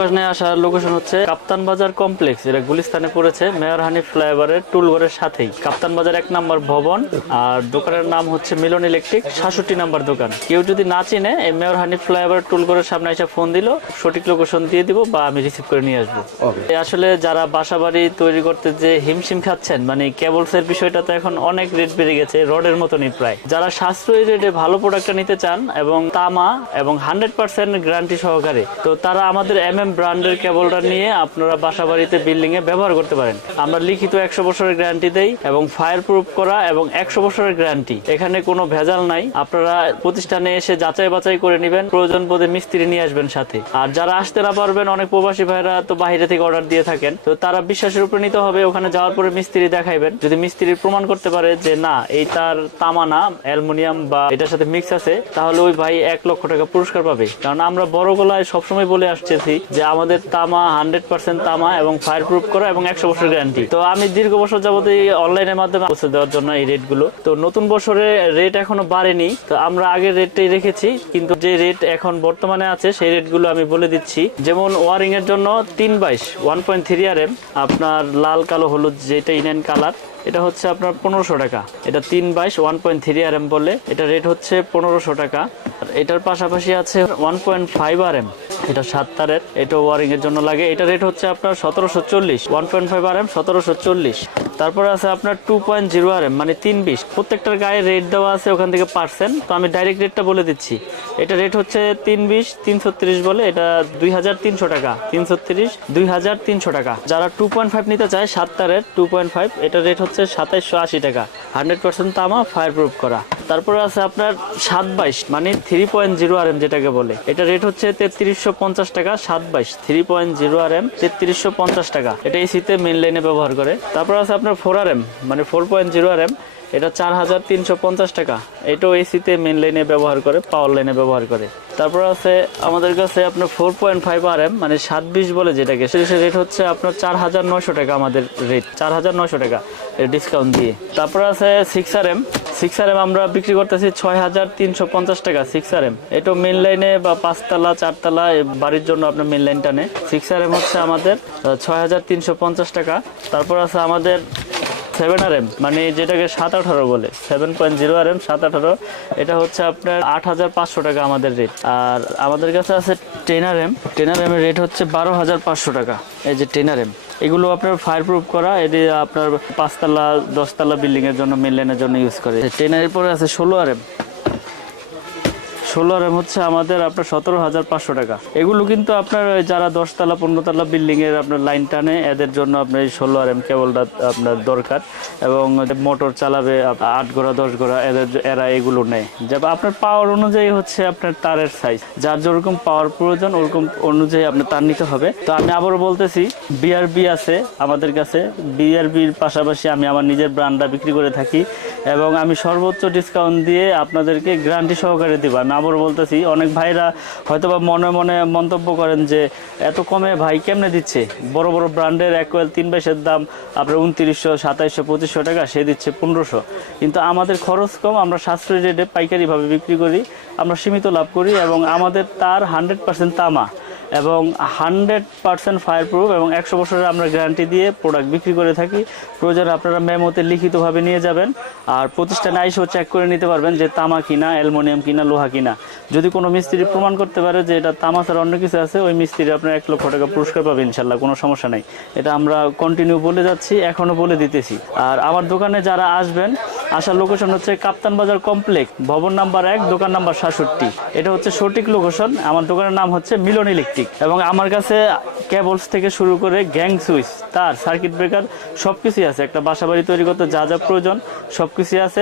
প্রশ্নে আসার লোকেশন হচ্ছে কাপ্তান বাজার কমপ্লেক্স এটা গুলিস্তানে পড়েছে। মেয়র হানি ফ্লাইওভারের টুলঘরের সাথেই। কাপ্তান বাজার এক নাম্বার ভবন আর দোকানের নাম হচ্ছে মিলন ইলেকট্রিক সাতষট্টি নাম্বার দোকান। কেউ যদি না চিনে এই মেয়র হানি ফ্লাইওভার টুলঘরের সামনে এসে ফোন দিল সঠিক লোকেশন দিয়ে দিব বা আমি রিসিভ করে নিয়ে আসব। আসলে যারা বাসা বাড়ি তৈরি করতে যে হিমশিম খাচ্ছেন মানে কেবলস এর বিষয়টা তো এখন অনেক রেট বেড়ে গেছে রডের মতনই প্রায়। যারা সাশ্রয়ী রেটে ভালো প্রোডাক্টটা নিতে চান এবং তামা এবং হান্ড্রেড পার্সেন্ট গ্যারান্টি সহকারে তো তারা আমাদের এম এম ব্র্যান্ডের কেবলটা নিয়ে আপনারা বাসা বাড়িতে বিল্ডিং এ ব্যবহার করতে পারেন। আমরা লিখিত একশো বছরের গ্যারান্টি দেই এবং ফায়ার প্রুফ করা এবং একশো বছরের গ্যারান্টি এখানে কোনো ভেজাল নাই। আপনারা প্রতিষ্ঠানে এসে যাচাই বাছাই করে নেবেন। প্রয়োজন বোধে মিস্ত্রি নিয়ে আসবেন সাথে। আর যারা আসতে না পারবেন, অনেক প্রবাসী ভাইরা তো বাইরে থেকে অর্ডার দিয়ে থাকেন। তো তারা বিশ্বাসের উপরে নিতে হবে, ওখানে যাওয়ার পরে মিস্ত্রি দেখাইবেন। যদি মিস্ত্রি প্রমাণ করতে পারে যে না, এই তার তামা না অ্যালুমিনিয়াম বা এটার সাথে মিক্স আছে, তাহলে ওই ভাই এক লক্ষ টাকা পুরস্কার পাবে। কারণ আমরা বড় গলায় সবসময় বলে আসতেছি যে আমাদের তামা হান্ড্রেড পার্সেন্ট তামা এবং ফায়ার প্রুফ করা এবং একশো বছর গ্যারান্টি তো আমি দীর্ঘ বছর যাবত এই অনলাইনের মাধ্যমে পৌঁছে দেওয়ার জন্য এই রেটগুলো তো নতুন বছরে রেট এখনও বাড়েনি। তো আমরা আগের রেটটাই রেখেছি, কিন্তু যে রেট এখন বর্তমানে আছে, সেই রেটগুলো আমি বলে দিচ্ছি। যেমন ওয়ারিং এর জন্য তিন বাইশ one point three R M আপনার লাল, কালো, হলুদ যেটা ইনেন কালার, এটা হচ্ছে আপনার পনেরোশো টাকা। এটা তিন বাইশ one point three R M বলে, এটা রেট হচ্ছে পনেরোশো টাকা। আর এটার পাশাপাশি আছে one point five R M এটা সাত তারের, এটা ওয়ারিং এর জন্য লাগে। এটা রেট হচ্ছে আপনার সতেরোশো চল্লিশ one point five R M সতেরোশো চল্লিশ। তারপরে আছে আপনার two point zero R M মানে তিন বিশ। প্রত্যেকটার গায়ে রেট দেওয়া আছে ওখান থেকে পার্সেন্ট তো আমি ডাইরেক্ট রেটটা বলে দিচ্ছি। এটা রেট হচ্ছে তিন বিশ তিনশো তিরিশ বলে, এটা দুই হাজার তিনশো টাকা। তিনশো তিরিশ দুই হাজার তিনশো টাকা। যারা টু পয়েন্ট ফাইভ নিতে চায়, সাত তারের টু পয়েন্ট ফাইভ এটা রেট হচ্ছে সাতাইশশো আশি টাকা। হান্ড্রেড পার্সেন্ট তামা ফায়ার প্রুফ করা। তারপরে আছে আপনার সাত বাইশ মানে three point zero R M যেটাকে বলে। এটা রেট হচ্ছে তেত্রিশশো পঞ্চাশ টাকা সাত বাইশ three point zero R M তেত্রিশশো পঞ্চাশ টাকা। এটা এসিতে মেন লাইনে ব্যবহার করে। তারপর আছে আপনার ফোর আর এম মানে four point zero R M এটা চার হাজার তিনশো পঞ্চাশ টাকা। এটাও এসিতে মেন লাইনে ব্যবহার করে পাওয়ার লাইনে ব্যবহার করে। তারপর আছে আমাদের কাছে আপনার four point five R M মানে সাত বিশ বলে যেটাকে সেটা রেট হচ্ছে আপনার চার হাজার নয়শো টাকা আমাদের রেট চার হাজার নয়শো টাকা ডিসকাউন্ট দিয়ে। তারপর আছে six R M six R M আমরা বিক্রি করতেছি ছয় হাজার তিনশো পঞ্চাশ টাকা সিক্স আর এম এটা মেন লাইনে বা পাঁচতলা, চারতলা বাড়ির জন্য আপনার মেন লাইন টানে। সিক্স আর এম হচ্ছে আমাদের ছয় হাজার তিনশো পঞ্চাশ টাকা। তারপর আছে আমাদের সেভেন আর এম মানে যেটাকে সাত আঠারো বলে seven point zero R M সাত আঠারো। এটা হচ্ছে আপনার আট হাজার পাঁচশো টাকা আমাদের রেট আর আমাদের কাছে আছে ten R M ten R M এর রেট হচ্ছে বারো হাজার পাঁচশো টাকা, এই যে টেন আর এম এগুলো আপনার ফায়ার প্রুফ করা এটি আপনার পাঁচতলা, দশতলা বিল্ডিং এর জন্য মেন লেনের জন্য ইউজ করে। টেনের পরে আছে ষোলো আর এম ষোলো আর এম হচ্ছে আমাদের আপনার সতেরো হাজার পাঁচশো টাকা। এগুলো কিন্তু আপনার যারা দশতলা, পনেরোতলা বিল্ডিং এর আপনার লাইন টানে, এদের জন্য আপনার এই ষোলো আর এম কেবলটা আপনার দরকার। এবং মোটর চালাবে আট গোড়া দশ গোড়া এদের এরা এগুলো নেয়। যে আপনার পাওয়ার অনুযায়ী হচ্ছে আপনার তারের সাইজ যার যেরকম পাওয়ার প্রয়োজন, ওরকম অনুযায়ী আপনার তার নিতে হবে। তো আমি আবারও বলতেছি বিআরবি আছে আমাদের কাছে। বিআরবির পাশাপাশি আমি আমার নিজের ব্র্যান্ডটা বিক্রি করে থাকি। এবং আমি সর্বোচ্চ ডিসকাউন্ট দিয়ে আপনাদেরকে গ্যারান্টি সহকারে দেবো। আমি বলতেছি, অনেক ভাইরা হয়তোবা মনে মনে মন্তব্য করেন যে, এত কমে ভাই কেমনে দিচ্ছে? বড় বড় ব্র্যান্ডের এক কোয়েল তিন বাইশের দাম আপনার উনত্রিশশো, সাতাইশশো, পঁচিশশো টাকা, সে দিচ্ছে পনেরোশো। কিন্তু আমাদের খরচ কম, আমরা সাশ্রয়ী রেটে পাইকারিভাবে বিক্রি করি, আমরা সীমিত লাভ করি এবং আমাদের তার হান্ড্রেড পার্সেন্ট তামা। এবং হান্ড্রেড পার্সেন্ট ফায়ার প্রুফ এবং একশো বছরের আমরা গ্যারান্টি দিয়ে প্রোডাক্ট বিক্রি করে থাকি। প্রয়োজনে আপনারা মেমোতে লিখিতভাবে নিয়ে যাবেন আর প্রতিষ্ঠানে আইসেও চেক করে নিতে পারবেন যে তামা কিনা, অ্যালমোনিয়াম কিনা, লোহা কিনা। যদি কোনো মিস্ত্রি প্রমাণ করতে পারে যে এটা তামা ছাড়া অন্য কিছু আছে, ওই মিস্ত্রি আপনার এক লক্ষ টাকা পুরস্কার পাবে ইনশাল্লাহ, কোনো সমস্যা নেই। এটা আমরা কন্টিনিউ বলে যাচ্ছি, এখনও বলে দিতেছি। আর আমার দোকানে যারা আসবেন আসার লোকেশন হচ্ছে কাপ্তান বাজার কমপ্লেক্স ভবন নাম্বার এক, দোকান নাম্বার সাতষট্টি। এটা হচ্ছে সঠিক লোকেশন আমার দোকানের নাম হচ্ছে মিলন ইলেকট্রিক। এবং আমার কাছে কেবলস থেকে শুরু করে গ্যাং সুইচ তার সার্কিট ব্রেকার সব কিছুই আছে। একটা বাসাবাড়ি তৈরি করতে যা যা প্রয়োজন সব কিছুই আছে।